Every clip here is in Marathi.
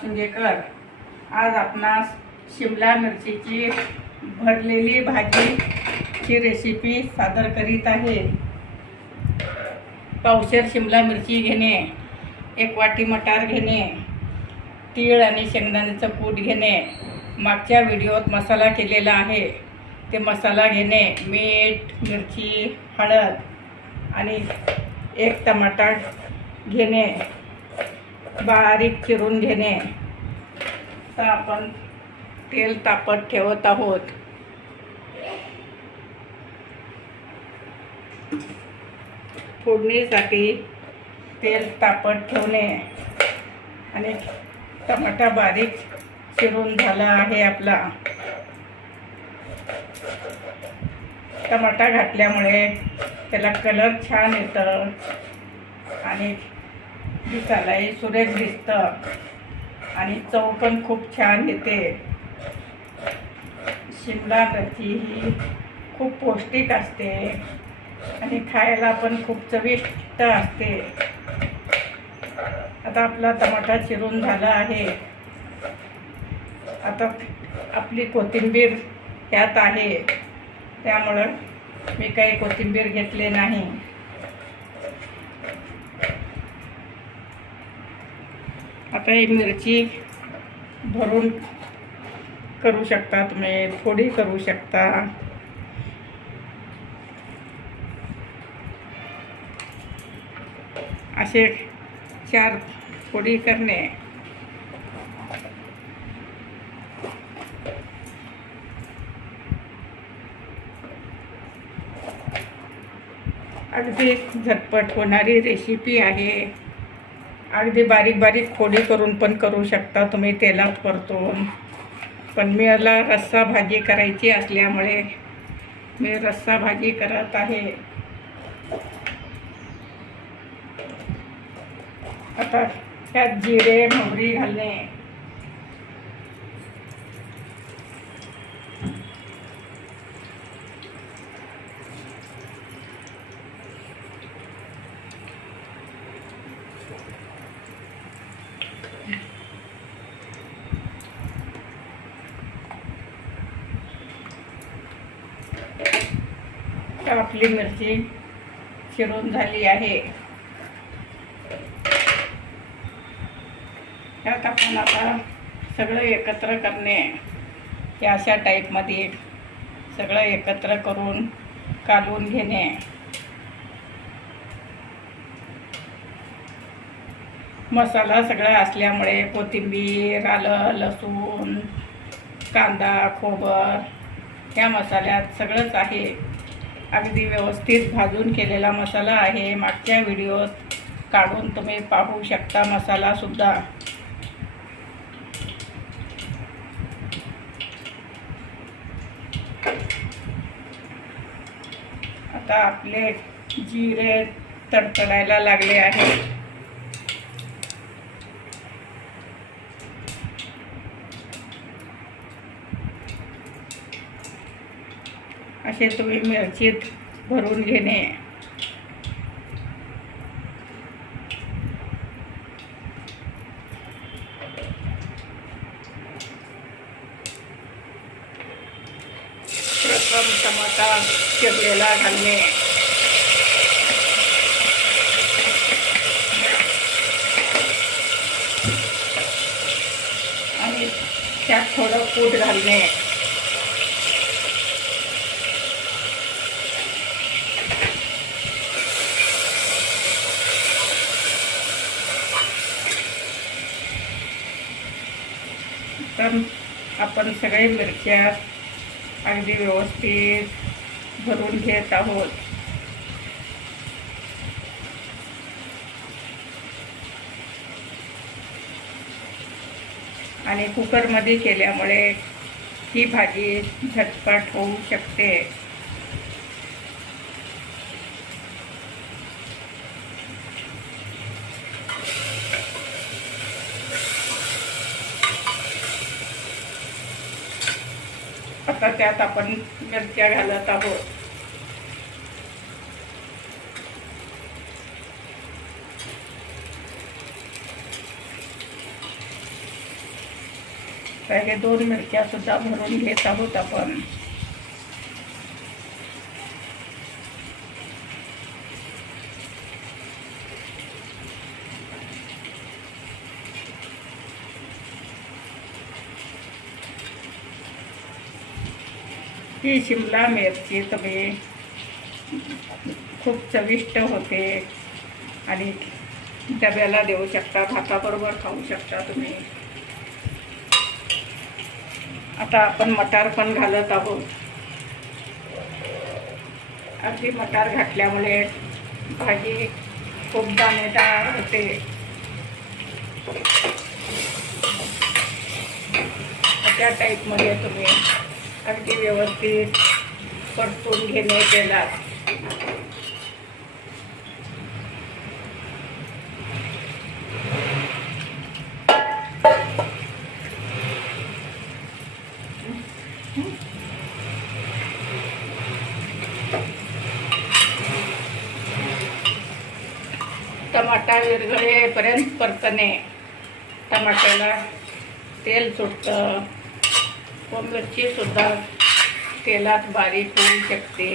शिंदेकर आज आपणास शिमला मिरचीची भरलेली भाजीची रेसिपी सादर करीत आहे. पावशेर शिमला मिरची घेणे एक वाटी मटार घेणे तीळ आणि शेंगदाण्याचं पूट घेणे मागच्या व्हिडिओत मसाला केलेला आहे. ते मसाला घेणे मीठ मिरची हळद आणि एक टमाटा घेणे. बारीक चिरून घेणे. तर आपण तेल तापत ठेवत आहोत. फोडणीसाठी तेल तापत ठेवणे. आणि टमाटा बारीक चिरून झाला आहे आपला. टमाटा घातल्यामुळे त्याला कलर छान येतं. आणि दिसायलाही सुरेख दिसतं. आणि चव पण खूप छान येते. शिमला मिरची ही खूप पौष्टिक असते. आणि खायला पण खूप चविष्ट असते. आता आपला टमाटा चिरून झाला आहे. आता आपली कोथिंबीर त्यात आहे. त्यामुळं मी काही कोथिंबीर घेतले नाही. आता ही मिरची भरून करू शकता तुम्ही फोडी करू शकता. असे चार फोडी करणे. अगदी झटपट होणारी रेसिपी आहे. अगदी बारीक बारीक फोडी करून पण करू शकता. तुम्ही तेलात परतून. पण मी मला रस्सा भाजी करायची असल्यामुळे मी रस्सा भाजी करत आहे. आता त्यात जिरे मोहरी घालणे. आपली मिरची चिरून झाली आहे. त्यात आपण आता सगळं एकत्र करणे. हे अशा टाईपमध्ये सगळं एकत्र करून कालवून घेणे. मसाला सगळा असल्यामुळे कोथिंबीर आलं लसूण कांदा खोबर ह्या मसाल्यात सगळंच आहे. अगदी व्यवस्थित भाजून केलेला मसाला आहे. मागच्या व्हिडिओत काढून तुम्ही पाहू शकता मसालासुद्धा आता आपले जिरे तडतडायला लागले आहेत. असे तुम्ही मिरचीत भरून घेणे. प्रथम टमाटा चिरलेला घालणे. आणि त्यात थोडं कूट घालणे. तर आपण सगळे मिरच्या अगदी व्यवस्थित भरून घेत आहोत. आणि कुकरमध्ये केल्यामुळे ही भाजी झटपट होऊ शकते. आता त्यात आपण मिरच्या घालत आहोत. पहिले हे दोन मिरच्या सुद्धा भरून घेत आहोत आपण. ही शिमला मिरची तुम्ही खूप चविष्ट होते. आणि डब्याला देऊ शकता भाताबरोबर खाऊ शकता तुम्ही. आता आपण मटार पण घालत आहोत. अगदी मटार घातल्यामुळे भाजी खूप दाणेदार होते. त्या टाईपमध्ये तुम्ही अगदी व्यवस्थित परतून घेणे केलात टमाटा विरघळेपर्यंत परतणे. टमाट्याला तेल सुटतं. व मिरचीसुद्धा तेलात बारीक होऊ शकते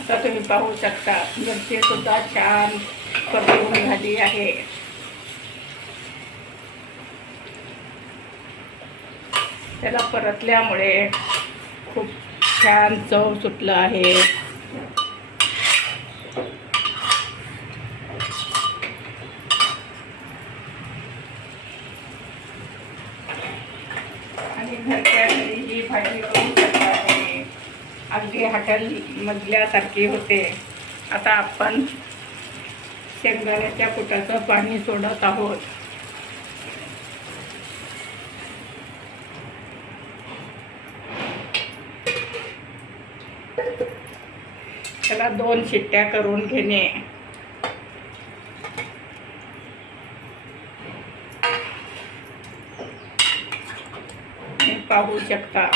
आता तुम्ही पाहू शकता मिरची सुद्धा छान परतून झाली त्याला परतल्यामुळे खूप छान चव सुटलं आहे. आणि घरच्या घरी ही भाजी करू शकता अगदी हॉटेलमधल्यासारखी होते. आता आपण शेंगदाण्याच्या कुटाचं पाणी सोडत आहोत. त्याला दोन शिट्ट्या करून घेणे. पाहू शकता.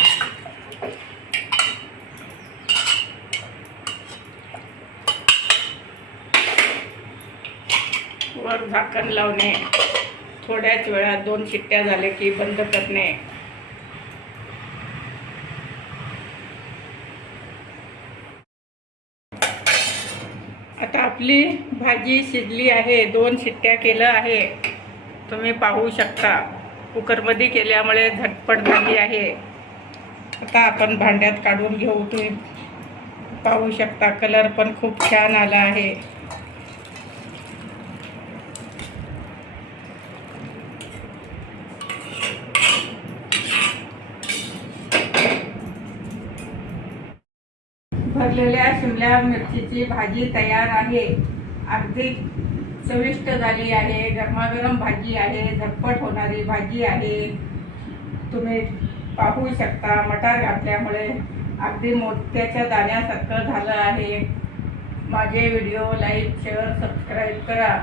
वर झाकण लावणे. थोड्याच वेळात दोन शिट्ट्या झाले की बंद करणे. आता आपली भाजी शिजली आहे. दोन शिट्ट्या केलं आहे. तुम्ही पाहू शकता. कुकरमध्ये केल्यामुळे झटपट झाली आहे. आता आपण भांड्यात काढून घेऊ. तुम्ही पाहू शकता. कलर पण खूप छान आला आहे. आपल्या मिरचीची भाजी तयार आहे. अगदी चविष्ट झाली आहे. गरमागरम भाजी आहे. झटपट होणारी भाजी आहे. तुम्ही पाहू शकता मटार घातल्यामुळे अगदी मोत्याच्या दाण्यासारखं झालं आहे. माझे व्हिडिओ लाईक शेअर सबस्क्राईब करा.